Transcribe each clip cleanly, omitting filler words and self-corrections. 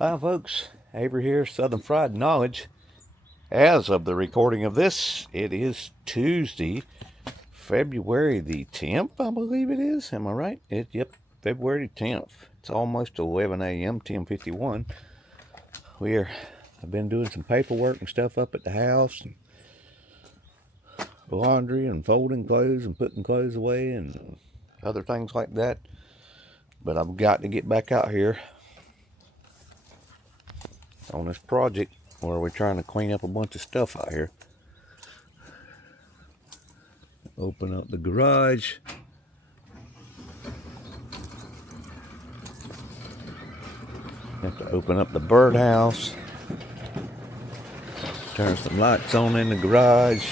Hi folks, Avery here, Southern Fried Knowledge. As of the recording of this, it is Tuesday, February the 10th, I believe it is. Am I right? Yep, February 10th. It's almost 11 a.m., 10:51. I've been doing some paperwork and stuff up at the house, and laundry and folding clothes and putting clothes away and other things like that. But I've got to get back out here on this project where we're trying to clean up a bunch of stuff out here. Open up the garage. Have to open up the birdhouse. Turn some lights on in the garage.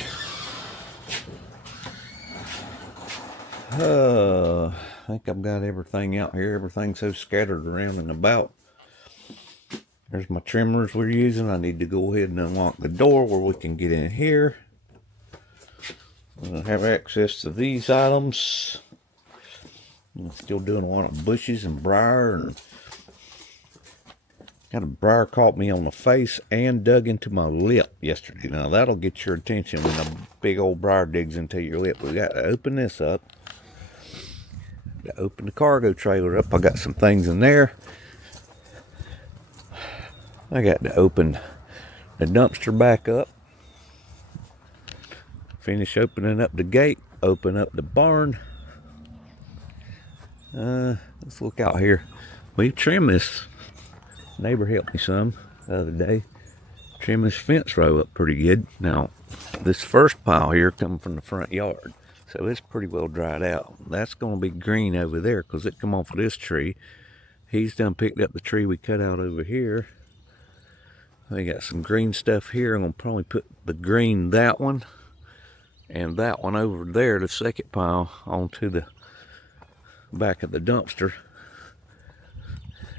I think I've got everything out here. Everything's so scattered around and about. There's my trimmers we're using. I need to go ahead and unlock the door where we can get in here. We'll have access to these items. I'm still doing a lot of bushes and briar, and got a briar caught me on the face and dug into my lip yesterday. Now that'll get your attention when a big old briar digs into your lip. We got to open this up. To open the cargo trailer up. I got some things in there. I got to open the dumpster back up. Finish opening up the gate. Open up the barn. Let's look out here. We trimmed this. Neighbor helped me some the other day. Trim this fence row up pretty good. Now, this first pile here coming from the front yard. So it's pretty well dried out. That's going to be green over there because it come off of this tree. He's done picked up the tree we cut out over here. We got some green stuff here. I'm going to probably put the green, that one, and that one over there, the second pile, onto the back of the dumpster.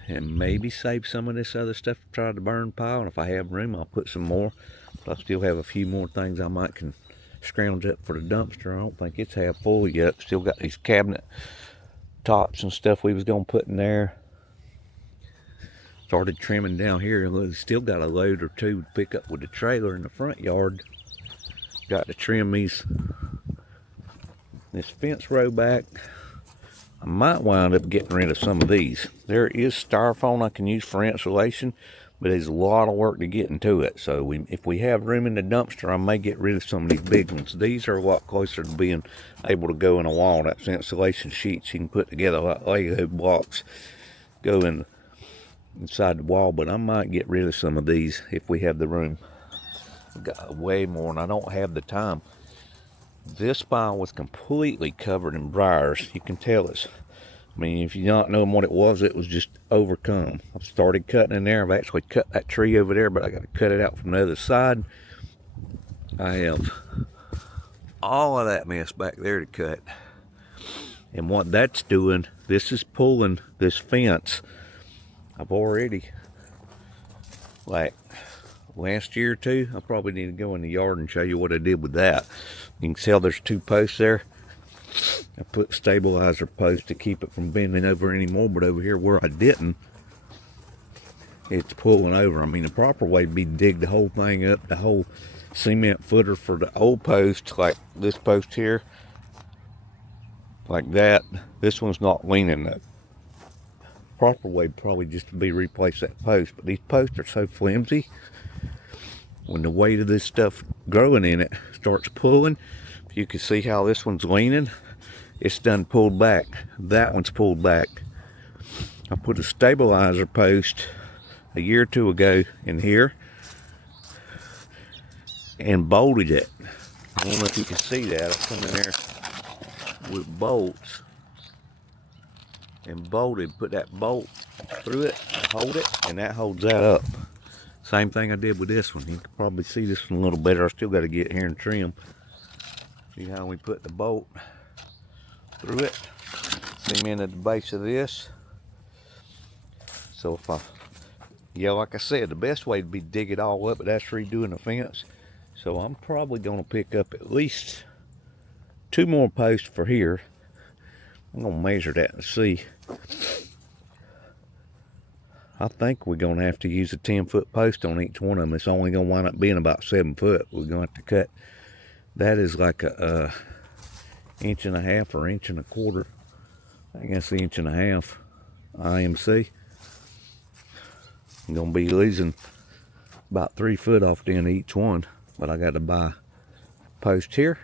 And maybe save some of this other stuff to try to burn pile. And if I have room, I'll put some more. But I still have a few more things I might can scrounge up for the dumpster. I don't think it's half full yet. Still got these cabinet tops and stuff we was going to put in there. Started trimming down here. Still got a load or two to pick up with the trailer in the front yard. Got to trim this fence row back. I might wind up getting rid of some of these. There is styrofoam I can use for insulation, but there's a lot of work to get into it. So if we have room in the dumpster, I may get rid of some of these big ones. These are a lot closer to being able to go in a wall. That's insulation sheets you can put together like Lego blocks, go inside the wall. But I might get rid of some of these if we have the room. We've got way more, and I don't have the time. This pile was completely covered in briars. You can tell I mean, if you're not knowing what it was just overcome. I've started cutting in there. I've actually cut that tree over there, but I got to cut it out from the other side. I have all of that mess back there to cut. And what that's doing, this is pulling this fence. I've already, like, last year or two, I probably need to go in the yard and show you what I did with that. You can see there's two posts there. I put stabilizer posts to keep it from bending over anymore, but over here where I didn't, it's pulling over. I mean, the proper way would be to dig the whole thing up, the whole cement footer for the old post, like this post here, like that. This one's not leaning up. Proper way would probably just to be replace that post, but these posts are so flimsy. When the weight of this stuff growing in it starts pulling, you can see how this one's leaning. It's done pulled back. That one's pulled back. I put a stabilizer post a year or two ago in here and bolted it. I don't know if you can see that. I come in there with bolts and bolted, put that bolt through it, hold it, and that holds that up. Same thing I did with this one. You can probably see this one a little better. I still got to get here and trim. See how we put the bolt through it, cemented the base of this. So like I said, the best way would be to dig it all up, but that's redoing the fence. So I'm probably going to pick up at least 2 more posts for here. I'm going to measure that and see. I think we're going to have to use a 10-foot post on each one of them. It's only going to wind up being about 7 foot. We're going to have to cut. That is like a inch and a half or inch and a quarter. I guess the inch and a half IMC. I'm going to be losing about 3 foot off the end of each one. But I got to buy post here,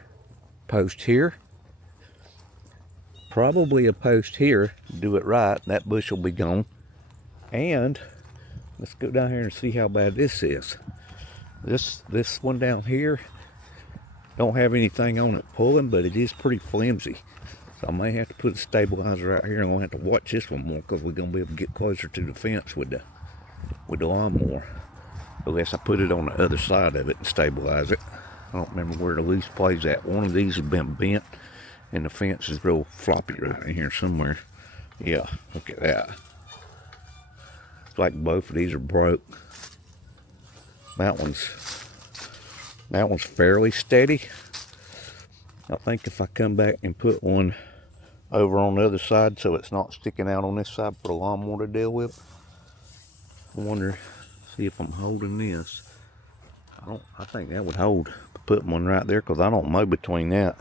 probably a post here. Do it right, that bush will be gone. And let's go down here and see how bad this is. This one down here don't have anything on it pulling, but it is pretty flimsy. So I may have to put a stabilizer out here. I'm gonna have to watch this one more because we're gonna be able to get closer to the fence with the lawnmower. Unless I put it on the other side of it and stabilize it. I don't remember where the loose play's at. One of these has been bent and the fence is real floppy right in here somewhere. Yeah, look at that. It's like both of these are broke. That one's fairly steady. I think if I come back and put one over on the other side so it's not sticking out on this side for the lawnmower to deal with. I wonder, see if I'm holding this. I think that would hold. Put one right there because I don't mow between that.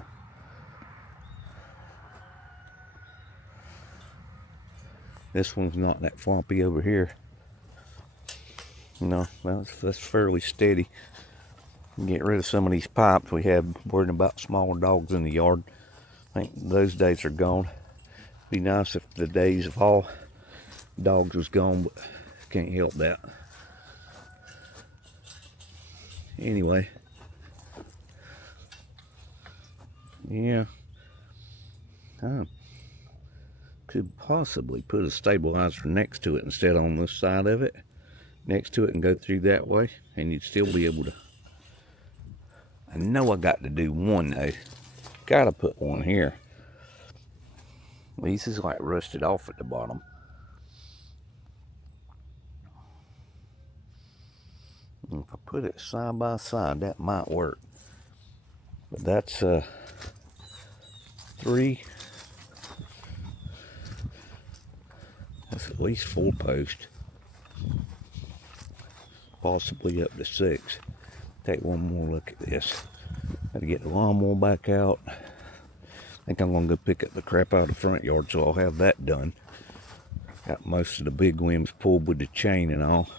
This one's not that floppy over here. No, that's fairly steady. Get rid of some of these pipes we had worrying about smaller dogs in the yard. I think those days are gone. Be nice if the days of all dogs was gone, but can't help that. Anyway, yeah, I could possibly put a stabilizer next to it instead on this side of it, next to it, and go through that way, and you'd still be able to. I know I got to do one though. Gotta put one here. These is like rusted off at the bottom. And if I put it side by side, that might work. But that's 3. That's at least 4 posts. Possibly up to 6. Take one more look at this. Gotta get the lawnmower back out. I think I'm gonna go pick up the crap out of the front yard, so I'll have that done. Got most of the big limbs pulled with the chain and all.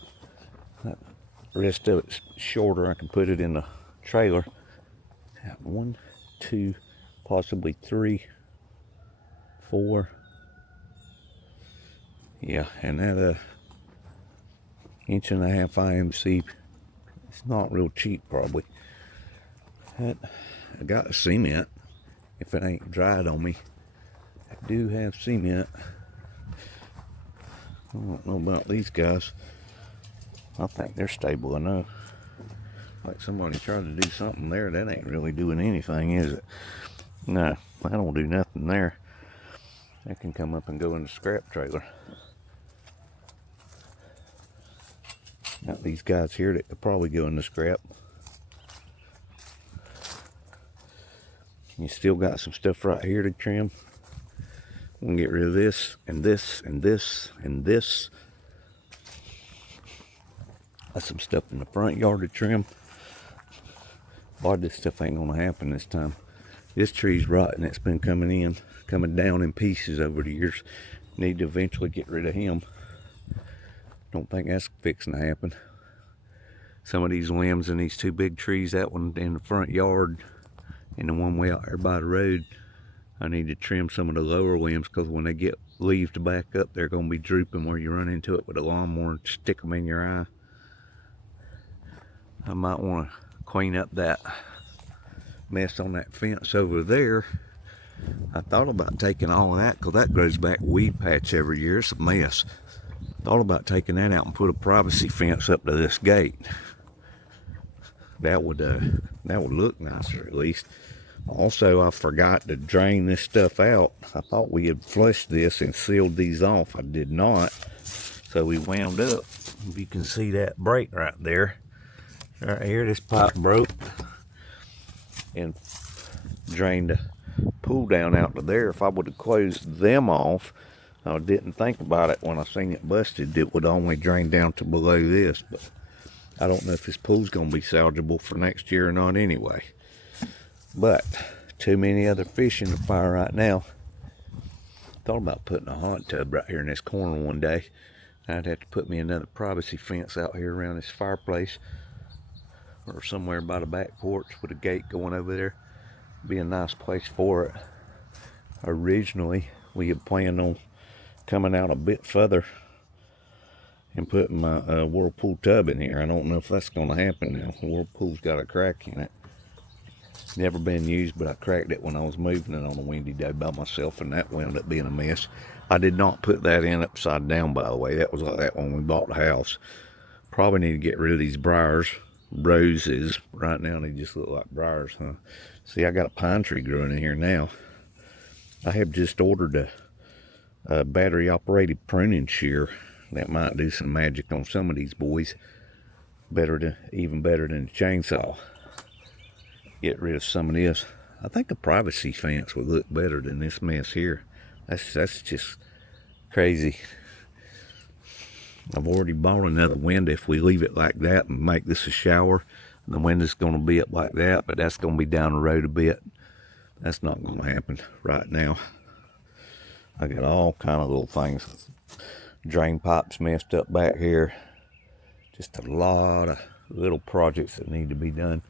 The rest of it's shorter. I can put it in the trailer. Got 1, 2, possibly 3, 4. Yeah, and that 1.5 inch IMC. It's not real cheap, probably. I got cement. If it ain't dried on me, I do have cement. I don't know about these guys. I think they're stable enough. Like somebody tried to do something there. That ain't really doing anything, is it? No, I don't do nothing there. That can come up and go in the scrap trailer. Got these guys here that could probably go in the scrap. You still got some stuff right here to trim. We can get rid of this and this and this and this. Got some stuff in the front yard to trim. A lot of this stuff ain't gonna happen this time. This tree's rotten. It's been coming down in pieces over the years. Need to eventually get rid of him. Don't think that's fixing to happen. Some of these limbs in these 2 big trees, that one in the front yard and the one way out there by the road, I need to trim some of the lower limbs because when they get leaves back up, they're going to be drooping where you run into it with a lawnmower and stick them in your eye. I might want to clean up that mess on that fence over there. I thought about taking all of that because that grows back weed patch every year. It's a mess. Thought about taking that out and put a privacy fence up to this gate. That would look nicer at least. Also, I forgot to drain this stuff out. I thought we had flushed this and sealed these off. I did not. So we wound up. If you can see that break right there. Right here, this pipe broke and drained the pull down out to there. If I would have closed them off, I didn't think about it when I seen it busted. It would only drain down to below this, but I don't know if this pool's gonna be salvageable for next year or not anyway. But too many other fish in the fire right now. Thought about putting a hot tub right here in this corner one day. I'd have to put me another privacy fence out here around this fireplace, or somewhere by the back porch with a gate going over there. Be a nice place for it. Originally, we had planned on coming out a bit further and putting my Whirlpool tub in here. I don't know if that's going to happen now. The Whirlpool's got a crack in it. Never been used, but I cracked it when I was moving it on a windy day by myself, and that wound up being a mess. I did not put that in upside down, by the way. That was like that when we bought the house. Probably need to get rid of these briars, roses. Right now they just look like briars, huh? See, I got a pine tree growing in here now. I have just ordered a battery operated pruning shear that might do some magic on some of these boys. Even better than a chainsaw. Get rid of some of this. I think a privacy fence would look better than this mess here. That's just crazy. I've already bought another window. If we leave it like that and make this a shower, the window's going to be up like that, but that's going to be down the road a bit. That's not going to happen right now. I got all kind of little things. Drain pipes messed up back here. Just a lot of little projects that need to be done.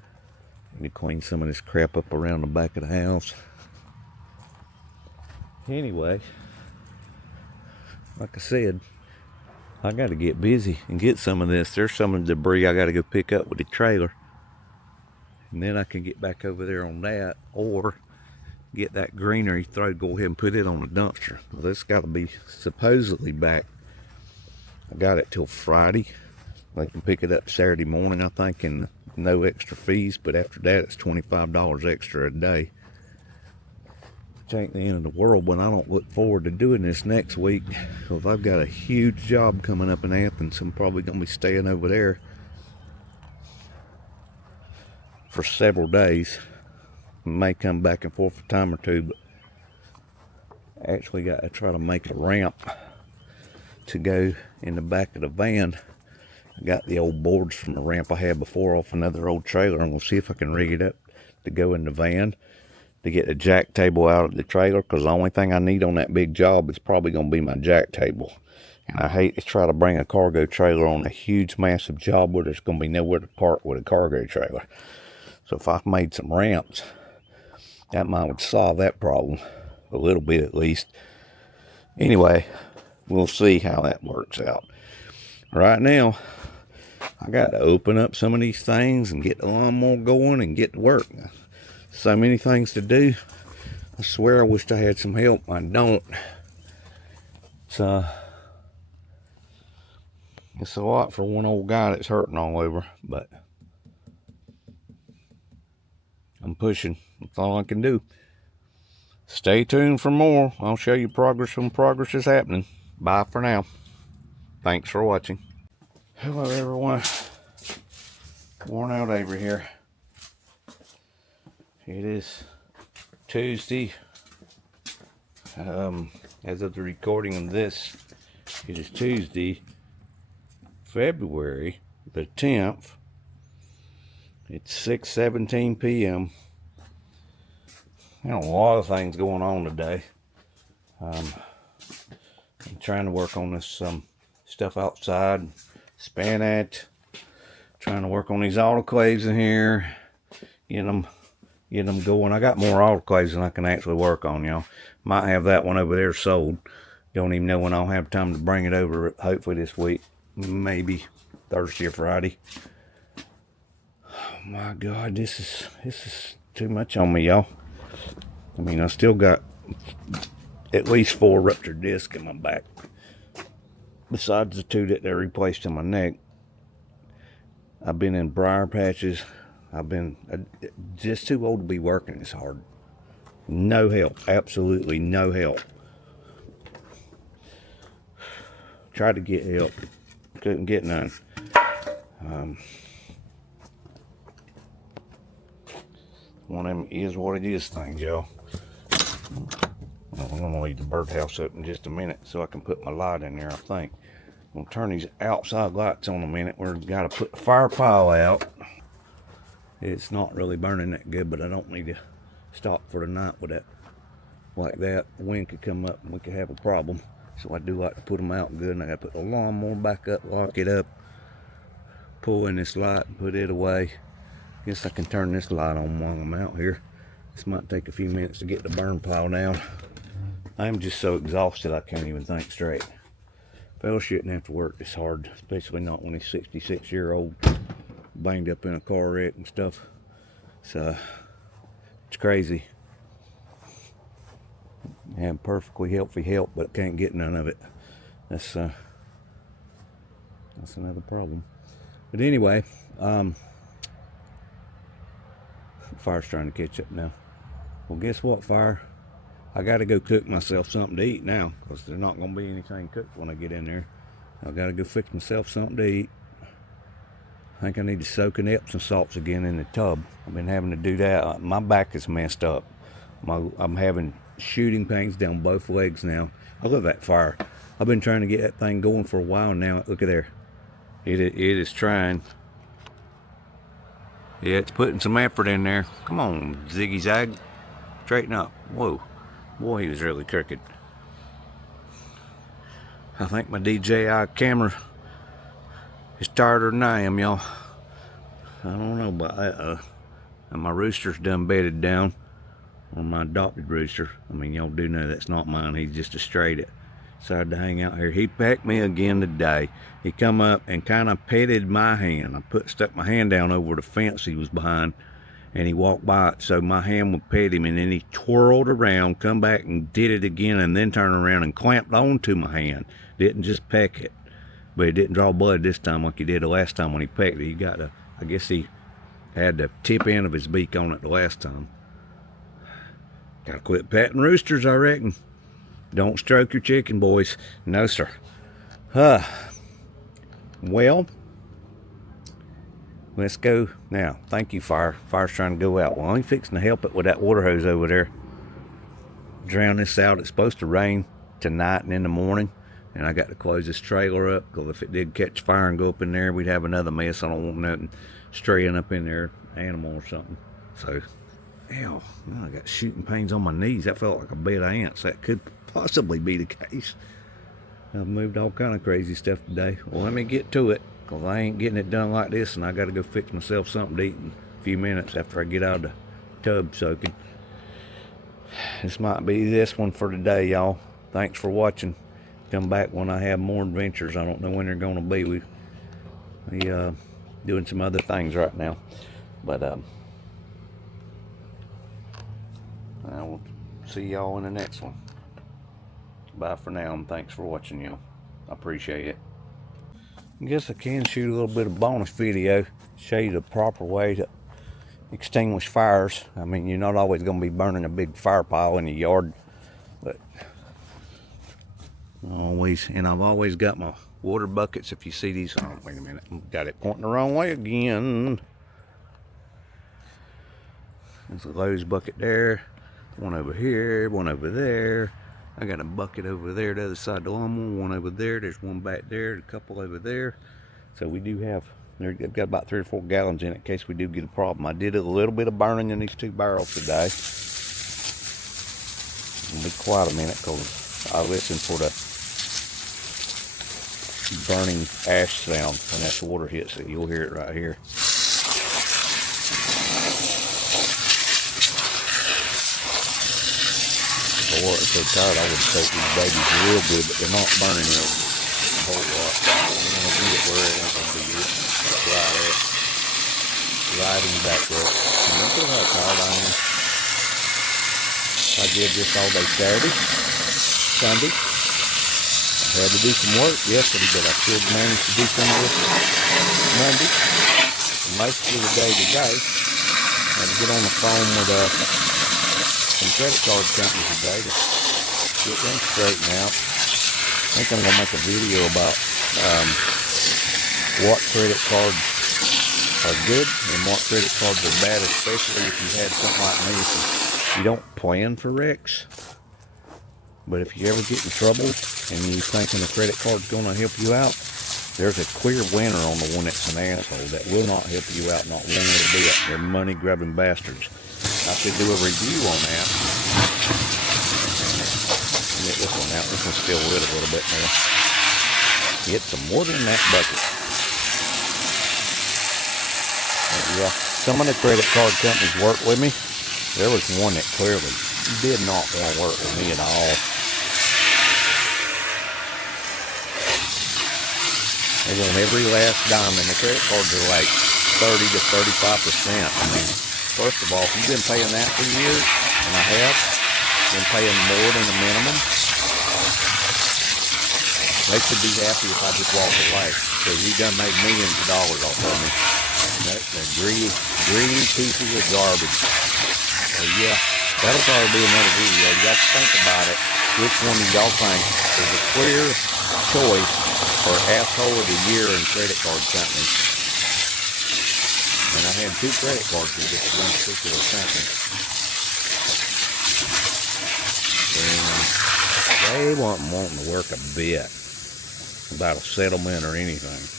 Need to clean some of this crap up around the back of the house. Anyway, like I said, I got to get busy and get some of this. There's some of the debris I got to go pick up with the trailer. And then I can get back over there on that, or get that greenery throw, go ahead and put it on the dumpster. Well, this got to be supposedly back. I got it till Friday. I can pick it up Saturday morning, I think, and no extra fees, but after that it's $25 extra a day. Which ain't the end of the world, but I don't look forward to doing this next week, because I've got a huge job coming up in Athens. I'm probably going to be staying over there for several days. May come back and forth a time or two, but actually got to try to make a ramp to go in the back of the van. I got the old boards from the ramp I had before off another old trailer, and we'll see if I can rig it up to go in the van to get the jack table out of the trailer, because the only thing I need on that big job is probably going to be my jack table. And I hate to try to bring a cargo trailer on a huge, massive job where there's going to be nowhere to park with a cargo trailer. So if I made some ramps, that might solve that problem a little bit at least. Anyway, we'll see how that works out. Right now, I got to open up some of these things and get the lawnmower going and get to work. So many things to do. I swear I wished I had some help. I don't. So it's a lot for one old guy that's hurting all over, but I'm pushing. That's all I can do. Stay tuned for more. I'll show you progress when progress is happening. Bye for now. Thanks for watching. Hello everyone. Worn Out Avery here. It is Tuesday. As of the recording of this, it is Tuesday, February the 10th. It's 6:17 p.m. Got a lot of things going on today. I'm trying to work on this stuff outside, spinach. Trying to work on these autoclaves in here, get them going. I got more autoclaves than I can actually work on, y'all. Might have that one over there sold. Don't even know when I'll have time to bring it over. Hopefully this week, maybe Thursday or Friday. Oh my God, this is too much on me, y'all. I mean, I still got at least 4 ruptured discs in my back, besides the 2 that they replaced in my neck. I've been in briar patches. I've been just too old to be working this hard. No help, absolutely no help. Tried to get help, couldn't get none. One of them is what it is things, y'all. I'm gonna leave the birdhouse up in just a minute so I can put my light in there, I think. I'm gonna turn these outside lights on a minute. We've got to put the fire pile out. It's not really burning that good, but I don't need to stop for the night with that. Like that, the wind could come up and we could have a problem. So I do like to put them out good, and I gotta put the lawnmower back up, lock it up, pull in this light and put it away. Guess I can turn this light on while I'm out here. This might take a few minutes to get the burn pile down. I'm just so exhausted I can't even think straight. Phil shouldn't have to work this hard, especially not when he's 66-year-old, banged up in a car wreck and stuff. So it's crazy. Have perfectly healthy health, but can't get none of it. That's another problem. But anyway, fire's trying to catch up now. Well, guess what, fire? I got to go cook myself something to eat now, because there's not going to be anything cooked when I get in there. I got to go fix myself something to eat. I think I need to soak in Epsom salts again in the tub. I've been having to do that. My back is messed up. I'm having shooting pains down both legs now. I love that fire. I've been trying to get that thing going for a while now. Look at there. It is trying. Yeah, it's putting some effort in there. Come on, Ziggy Zag. Straighten up. Whoa. Boy, he was really crooked. I think my DJI camera is tireder than I am, y'all. I don't know about that. And my rooster's done bedded down on my adopted rooster. I mean, y'all do know that's not mine. He's just a stray that decided to hang out here. He pecked me again today. He come up and kind of petted my hand. I stuck my hand down over the fence he was behind, and he walked by it so my hand would pet him, and then he twirled around, come back and did it again, and then turned around and clamped onto my hand. Didn't just peck it, but he didn't draw blood this time like he did the last time when he pecked it. He got to, I guess he had the tip end of his beak on it the last time. Gotta quit patting roosters, I reckon. Don't stroke your chicken, boys. No, sir. Well, let's go now. Thank you, fire. Fire's trying to go out. Well, I'm fixing to help it with that water hose over there. Drown this out. It's supposed to rain tonight and in the morning, and I got to close this trailer up, because if it did catch fire and go up in there, we'd have another mess. I don't want nothing straying up in there, animal or something. So, ew, I got shooting pains on my knees. That felt like a bed of ants. That could possibly be the case. I've moved all kind of crazy stuff today. Well, let me get to it, because I ain't getting it done like this, and I got to go fix myself something to eat in a few minutes after I get out of the tub soaking. This might be this one for today, y'all. Thanks for watching. Come back when I have more adventures. I don't know when they're going to be. We doing some other things right now. But I will see y'all in the next one. Bye for now, and thanks for watching, y'all. I appreciate it. I guess I can shoot a little bit of bonus video, show you the proper way to extinguish fires. I mean, you're not always going to be burning a big fire pile in your yard, but I've always got my water buckets. If you see these, oh, wait a minute, got it pointing the wrong way again. There's a Lowe's bucket there, one over here, one over there. I got a bucket over there, the other side of the lawnmower, one over there. There's one back there, a couple over there. So we do have, they've got about 3 or 4 gallons in it in case we do get a problem. I did a little bit of burning in these 2 barrels today. I'll be quiet a minute because I listen for the burning ash sound when that water hits it. You'll hear it right here. Boy, I'm so tired. I would soak these babies real good, but they're not burning a whole lot. I'm going to get it where it ain't going to be good. Right in the back there. And look at how tired I am. I did this all day Saturday, Sunday. I had to do some work yesterday, but I still managed to do some of this Monday. And most of the day today, I had to get on the phone with some credit card companies today to get them straightened out. I think I'm going to make a video about what credit cards are good and what credit cards are bad, especially if you had something like me. If you don't plan for wrecks, But if you ever get in trouble and you thinking a credit card's going to help you out, there's a clear winner on the one that's an asshole that will not help you out, not one little bit. They're money-grabbing bastards. I should do a review on that. Get this one out. This one's still lit a little bit more. Get some water in that bucket. Yeah, some of the credit card companies work with me. There was one that clearly did not want to work with me at all. They want every last dime, and the credit cards are like 30 to 35%. I mean, first of all, if you've been paying that for years, and I have, been paying more than the minimum, they should be happy if I just walk away, because you done made millions of dollars off of me. That's a greedy pieces of garbage. So yeah, that'll probably be another video. You got to think about it. Which one do y'all think is a clear choice for asshole of the year in credit card companies? And I had 2 credit cards with this one particular company. And they wasn't wanting to work a bit about a settlement or anything.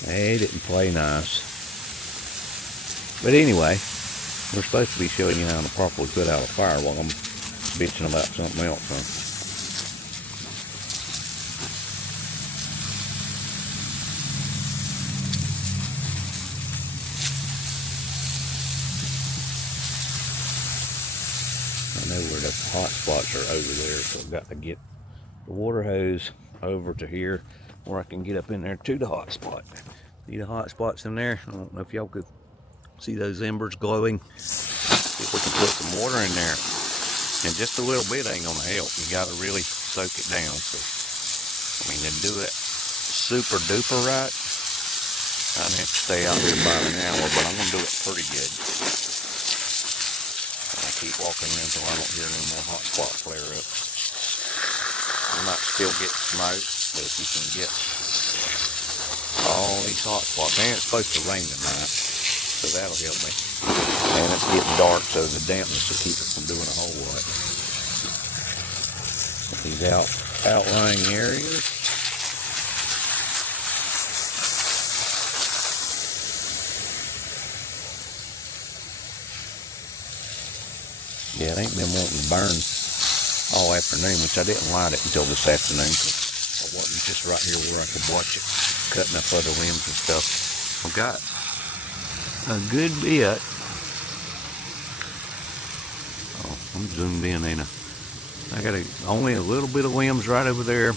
They didn't play nice. But anyway, we're supposed to be showing you how to properly put out a fire while I'm bitching about something else, huh? I know where the hot spots are over there, so I've got to get the water hose over to here where I can get up in there to the hot spot. See the hot spots in there? I don't know if y'all could see those embers glowing. See if we can put some water in there. And just a little bit ain't gonna help. You gotta really soak it down. So, I mean, to do it super duper right, I'd have to stay out here about an hour, but I'm gonna do it pretty good. I keep walking around until I don't hear any more hot spot flare up. I might still get smoke, but if you can get all these hot spots, and it's supposed to rain tonight, so that'll help me. And it's getting dark, so the dampness will keep it from doing a whole lot. These outlying areas. Yeah, it ain't been wanting to burn all afternoon, which I didn't light it until this afternoon, because I wasn't just right here where I could watch it, cutting up other limbs and stuff. I've got a good bit. Oh, I'm zoomed in, ain't I? I got only a little bit of limbs right over there.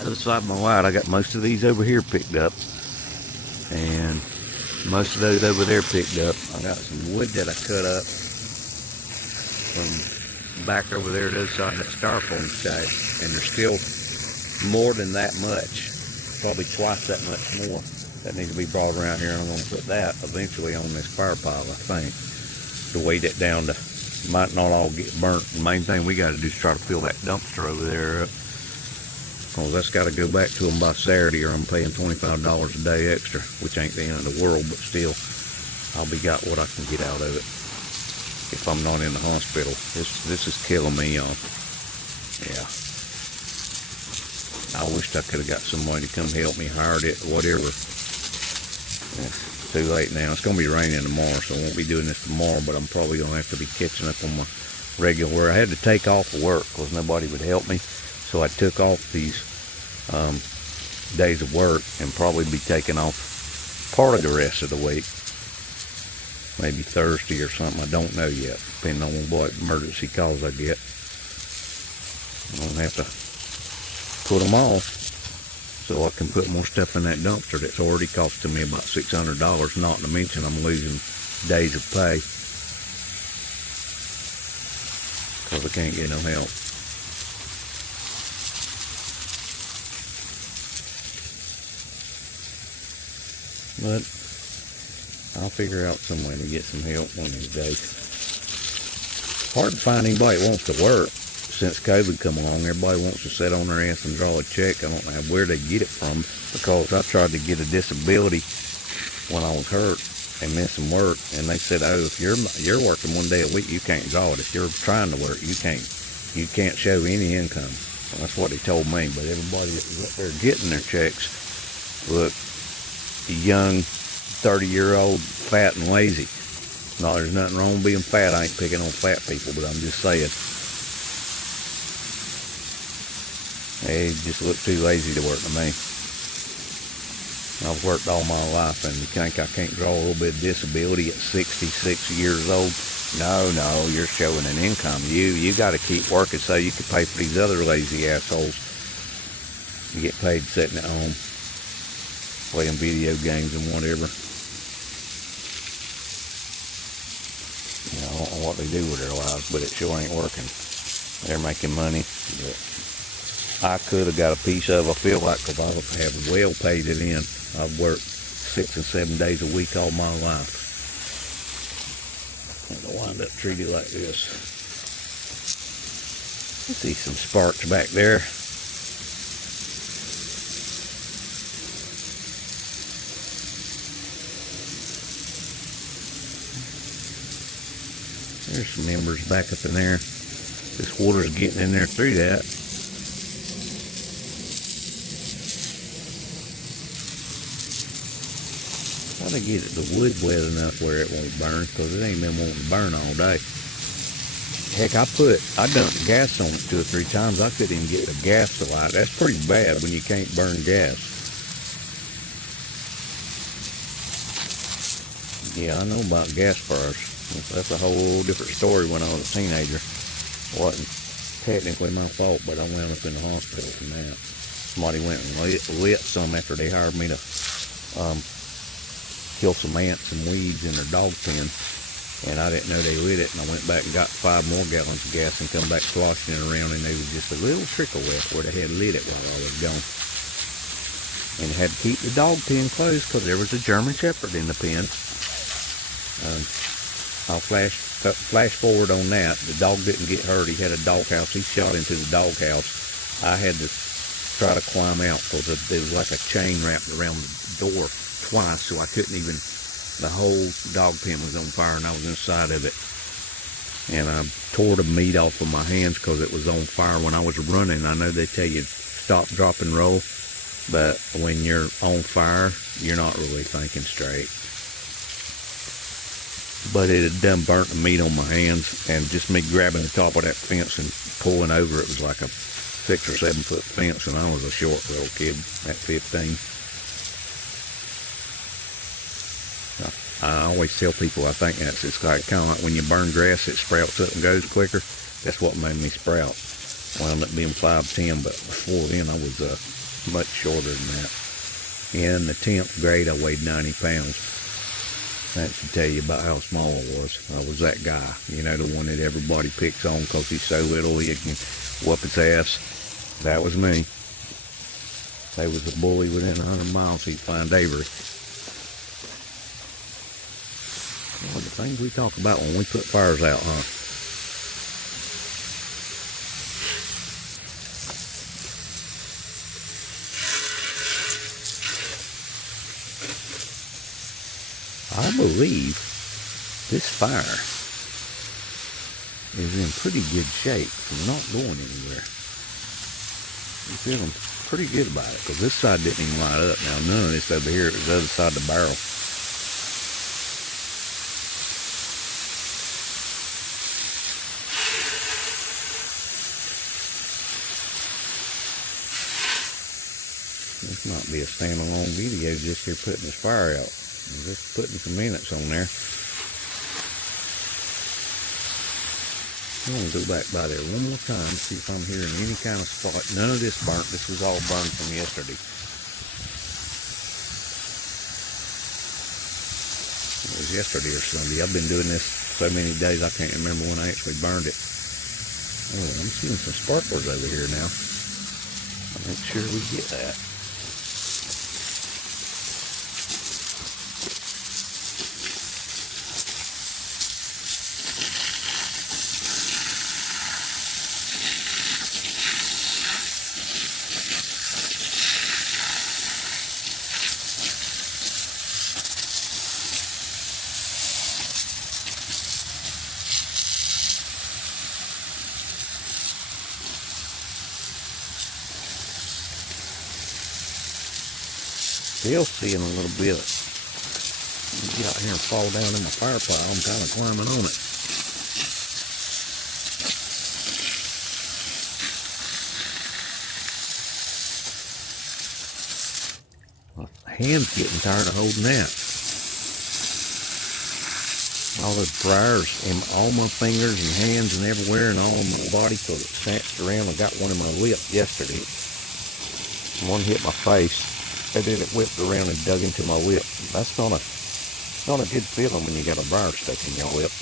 Other side of my light, I got most of these over here picked up, and most of those over there picked up. I got some wood that I cut up from back over there to the other side of that styrofoam stack, and there's still more than that much, probably twice that much more that needs to be brought around here, and I'm going to put that eventually on this fire pile, I think, to weight it down to, might not all get burnt. The main thing we got to do is try to fill that dumpster over there up, because that's got to go back to them by Saturday, or I'm paying $25 a day extra, which ain't the end of the world, but still, I'll be got what I can get out of it if I'm not in the hospital. This is killing me, y'all. Yeah. I wished I could have got somebody to come help me, hired it, whatever. Yeah, too late now. It's going to be raining tomorrow, so I won't be doing this tomorrow, but I'm probably going to have to be catching up on my regular work. I had to take off of work because nobody would help me, so I took off these days of work and probably be taking off part of the rest of the week. Maybe Thursday or something, I don't know yet, depending on what emergency calls I get. I'm going to have to put them off so I can put more stuff in that dumpster that's already costing me about $600, not to mention I'm losing days of pay because I can't get no help. But I'll figure out some way to get some help one of these days. Hard to find anybody that wants to work. Since COVID come along, everybody wants to sit on their ass and draw a check. I don't know where they get it from, because I tried to get a disability when I was hurt, and missing work, and they said, "Oh, if you're working 1 day a week, you can't draw it. If you're trying to work, you can't show any income." Well, that's what he told me. But everybody that was up there getting their checks looked young, 30-year-old, fat and lazy. No, there's nothing wrong with being fat. I ain't picking on fat people, but I'm just saying they just look too lazy to work to me. I've worked all my life, and you think I can't draw a little bit of disability at 66 years old? No, you're showing an income. You got to keep working so you can pay for these other lazy assholes. You get paid sitting at home, playing video games and whatever. You know, I don't know what they do with their lives, but it sure ain't working. They're making money, but I could have got a piece of, I feel like, because I have well paid it in. I've worked 6 and 7 days a week all my life. And to wind up treated like this. I see some sparks back there. There's some embers back up in there. This water's getting in there through that. Try to get the wood wet enough where it won't burn, because it ain't been wanting to burn all day. Heck, I dumped gas on it 2 or 3 times. I couldn't even get the gas to light. That's pretty bad when you can't burn gas. Yeah, I know about gas fires. That's a whole different story when I was a teenager. It wasn't technically my fault, but I wound up in the hospital from that. Somebody went and lit some after they hired me to kill some ants and weeds in their dog pen, and I didn't know they lit it, and I went back and got 5 more gallons of gas and come back sloshing it around, and they was just a little trickle left where they had lit it while I was gone. And had to keep the dog pen closed because there was a German Shepherd in the pen. I'll flash forward on that. The dog didn't get hurt. He had a doghouse. He shot into the doghouse. I had to try to climb out because there was like a chain wrapped around the door twice, so I couldn't even, the whole dog pen was on fire and I was inside of it. And I tore the meat off of my hands because it was on fire when I was running. I know they tell you stop, drop, and roll, but when you're on fire, you're not really thinking straight. But it had done burnt the meat on my hands, and just me grabbing the top of that fence and pulling over, it was like a 6 or 7 foot fence, and I was a short little kid at 15. I always tell people, I think it's like kind of like when you burn grass, it sprouts up and goes quicker. That's what made me sprout. Wound up being 5'10", but before then I was much shorter than that. In the 10th grade, I weighed 90 pounds. That should tell you about how small I was. I was that guy, you know, the one that everybody picks on because he's so little he can whoop his ass. That was me. They was a bully within 100 miles, he'd find Avery. Well, the things we talk about when we put fires out, huh? I believe this fire is in pretty good shape from not going anywhere. I'm feeling pretty good about it because this side didn't even light up. Now, none of this over here, it was the other side of the barrel. This might be a standalone video just here putting this fire out. I'm just putting some minutes on there. I'm going to go back by there one more time to see if I'm hearing any kind of spot. None of this burnt. This was all burned from yesterday. It was yesterday or Sunday. I've been doing this so many days I can't remember when I actually burned it. Oh, I'm seeing some sparklers over here now. I'll make sure we get that. Still seeing a little bit. Get out here and fall down in my fire pile. I'm kind of climbing on it. My hand's getting tired of holding that. All those briars in all my fingers and hands and everywhere and all of my body because it snatched around. I got one in my lip yesterday. One hit my face, and then it whipped around and dug into my lip. That's not a good feeling when you got a briar stuck in your lip.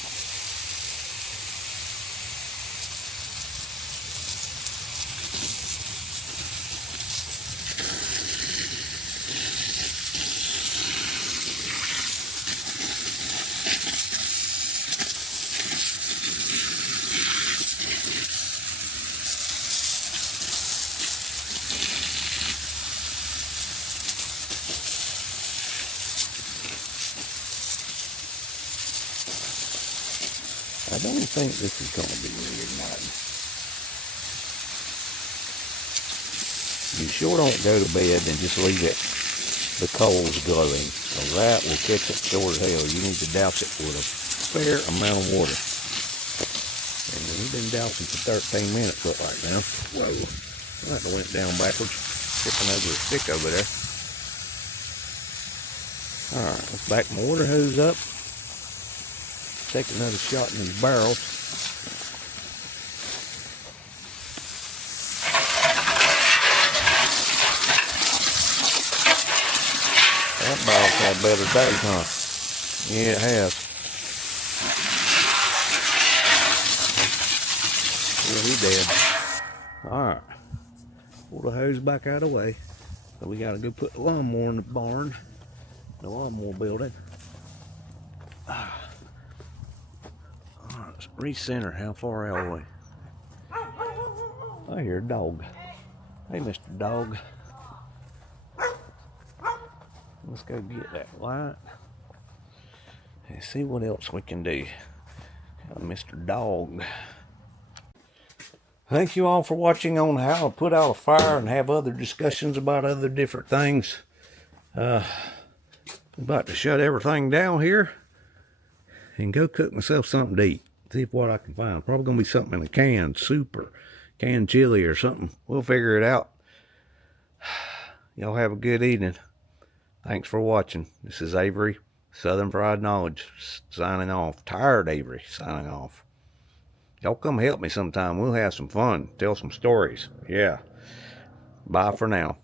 I don't think this is going to be reignited. You sure don't go to bed and just leave it, the coals glowing. So that will catch it sure as hell. You need to douse it with a fair amount of water. And we've been dousing for 13 minutes, look like now. Whoa, that went down backwards, tripping over a stick over there. All right, let's back my water hose up. Take another shot in these barrels. That barrel's had a better day, huh? Yeah, it has. Yeah, he did. Alright. Pull the hose back out of the way. So we gotta go put the lawnmower in the barn. The lawnmower building. Let's recenter. How far out of the way? I hear a dog. Hey, Mr. Dog. Let's go get that light and see what else we can do. Mr. Dog. Thank you all for watching on how to put out a fire and have other discussions about other different things. I'm about to shut everything down here and go cook myself something to eat. See what I can find. Probably gonna be something in a can, soup or canned chili or something. We'll figure it out. Y'all have a good evening. Thanks for watching. This is Avery, Southern Fried Knowledge, signing off. Tired Avery, signing off. Y'all come help me sometime. We'll have some fun. Tell some stories. Yeah. Bye for now.